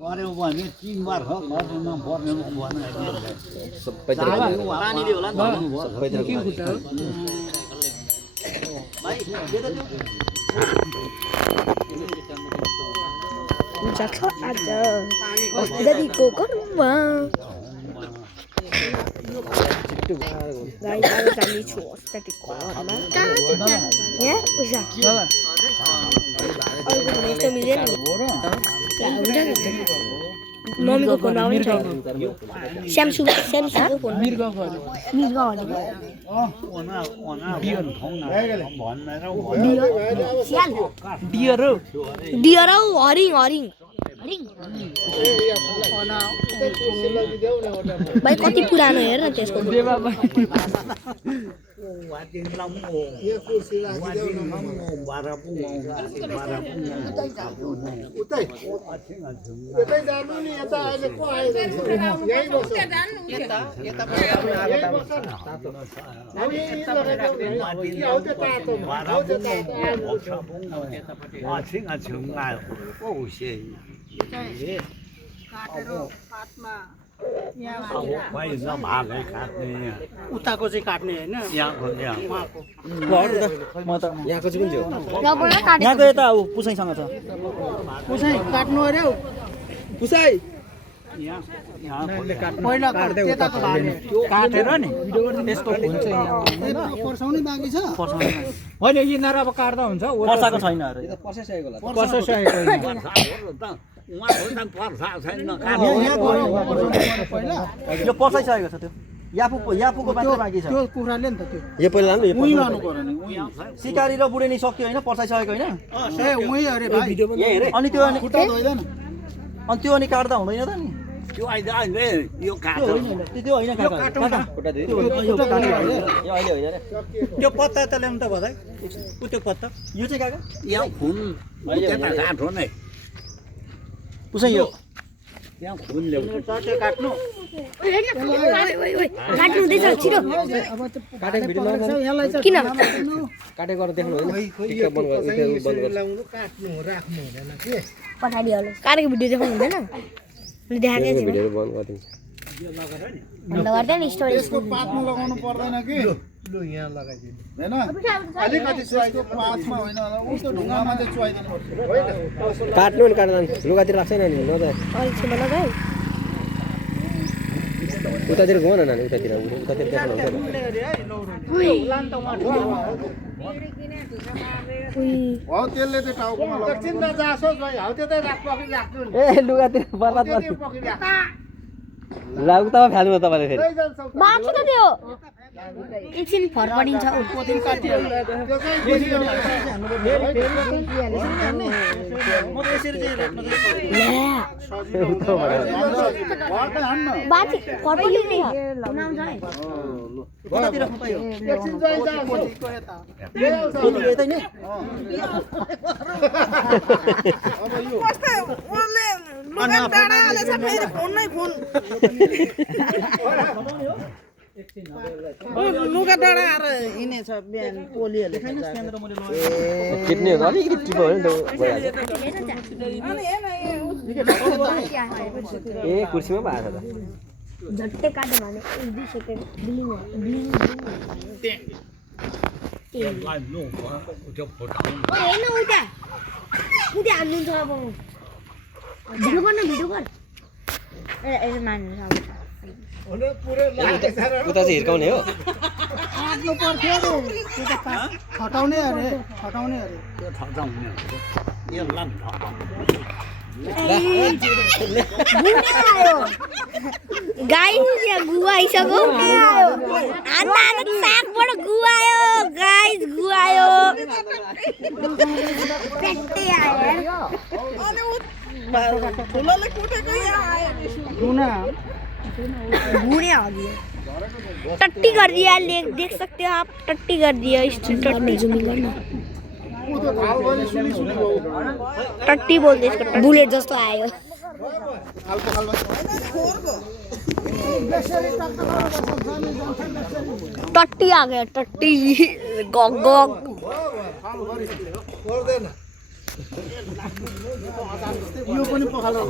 गऱ्यौ भने 3 बार हो मर्नु पर्ने भन्न सबैतिर पानीले होला नि त सबैतिर भाइ दे त त्यो जान्छ आज दादीको घरमा गाई आज जाने छु अस्पतालको घरमा यहाँ पैसा अरूको भने यस्तो मिलेन नि मम्मीको फोन आउँछ स्यामसङको फोन मिर्गा डियर हरिङ भाइ कति पुरानो हेर न त्यसको उताको चाहिँ काट्ने हैन यहाँको चाहिँ कुन चाहिँ यहाँको यता उ पुसाइसँग छ पुसाइ काट्नु अरे हौ पुसाइ पहिला त्यताको भार्ने काटेर नि त्यसको हुन्छ यहाँ पर्साउने बाँकी छ होइन यिनीहरू अब काट्दा हुन्छ पर्साको छैन अरे पर्साइसकेको यो पर्साइसकेको छ त्यो याफुको मात्र बाँकी छ त्यो कुराले नि त त्यो यो पहिला लानु यो उही लानु पर्यो नि उही सिकारी र बुढेनी सक्यो हैन पर्साइसकेको हैन ए उही अरे भाइ अनि त्यो अनि खुट्टा धोइदैन अनि त्यो अनि काट्दा हुँदैन त नि त्यो अहिले यो काट्छ त्यो हैन काका खुट्टा दियो यो काट्नु यो अहिले होइन रे त्यो पत्ता त ल्याउनु त भदै उ त्यो पत्ता यो चाहिँ काका यहाँ खुन त्यता काट्नु नै पुसाइ यो यहाँ खुन ल्याउनु त्यो काट्नु काट्नु हुँदैछ छिटो काटेको भिडियो यसलाई चाहिँ किन काटेको गरेर देख्नु होइन टिक्का बन्द गर्नु बन्द गर्नु ल्याउनु काट्नु राख्नु हुँदैन के पठाइदियो होला काटेको भिडियो देखाउनु हुँदैन देखाएकै छु भिडियोहरू बन्द गरिदिन्छ अन्त गर्दै नि स्टोरी त्यसको पातमा लगाउनु पर्दैन कि लु यहाँ लगाइदिनु हैन अलिकति त्यसको पातमा होइन होला उस्तो ढुङ्गामा चाहिँ चुहाइदिनु पर्छ काट्नु नि काट्नु लुगातिर राख्छ नि नजाए अलिक छेमा लगाए उतातिर गयो न नानी उतातिर देख्नु हुन्छ हो त्यसले चाहिँ टाउकोमा लगाउनु चिन्ता जासो हौ त्यतै राख पकि राख्नु ए लुगातिर बर्बाद गर्नु लागु त फ्याल्नु तपाईँले फेरि बाँच्यो त त्यो एकछिन फरफडिन्छ पोथिन काटियो त्यो बाँची फरफडिन्छ बनाउँछ है कतातिर फुटायो एकछिन जाइ जा पोथीको यता पोथीको यतै नि अब यो कस्तो ओले लुगा डाँडा हालेछ फेरि फोन नै फोन लुगा डाँडा आएर हिँडेछ बिहान पोलियोले किड्नी हो अलिकति टिपो हो नि त ए कुर्सीमा पो आएको छ झट्टै काट्यो भने 1-2 सेकेन्ड ब्लिङ होइन उता हान्नुहुन्छ अब भिडियो गर ए मान्नु उता चाहिँ हिर्काउने हो काट्नु पर्थ्यो अरे त्यो त फटाउने अरे त्यो ठटाउने यो लाम गाइस यहाँ गुवा आइसक्यो अन्त सागबाट गुवा आयो गाइस गुवा आयो पेट्टै आयो ठुलोले कुटेको यहाँ आयो भुने हो गया टट्टी कर दिया देख सकते हो आप टट्टी कर दिया इस टट्टी जूमिंग करना टट्टी बोलते इसको बुलेट जस्तो आयो टट्टी आ गया टट्टी गग गग यो पनि पखाला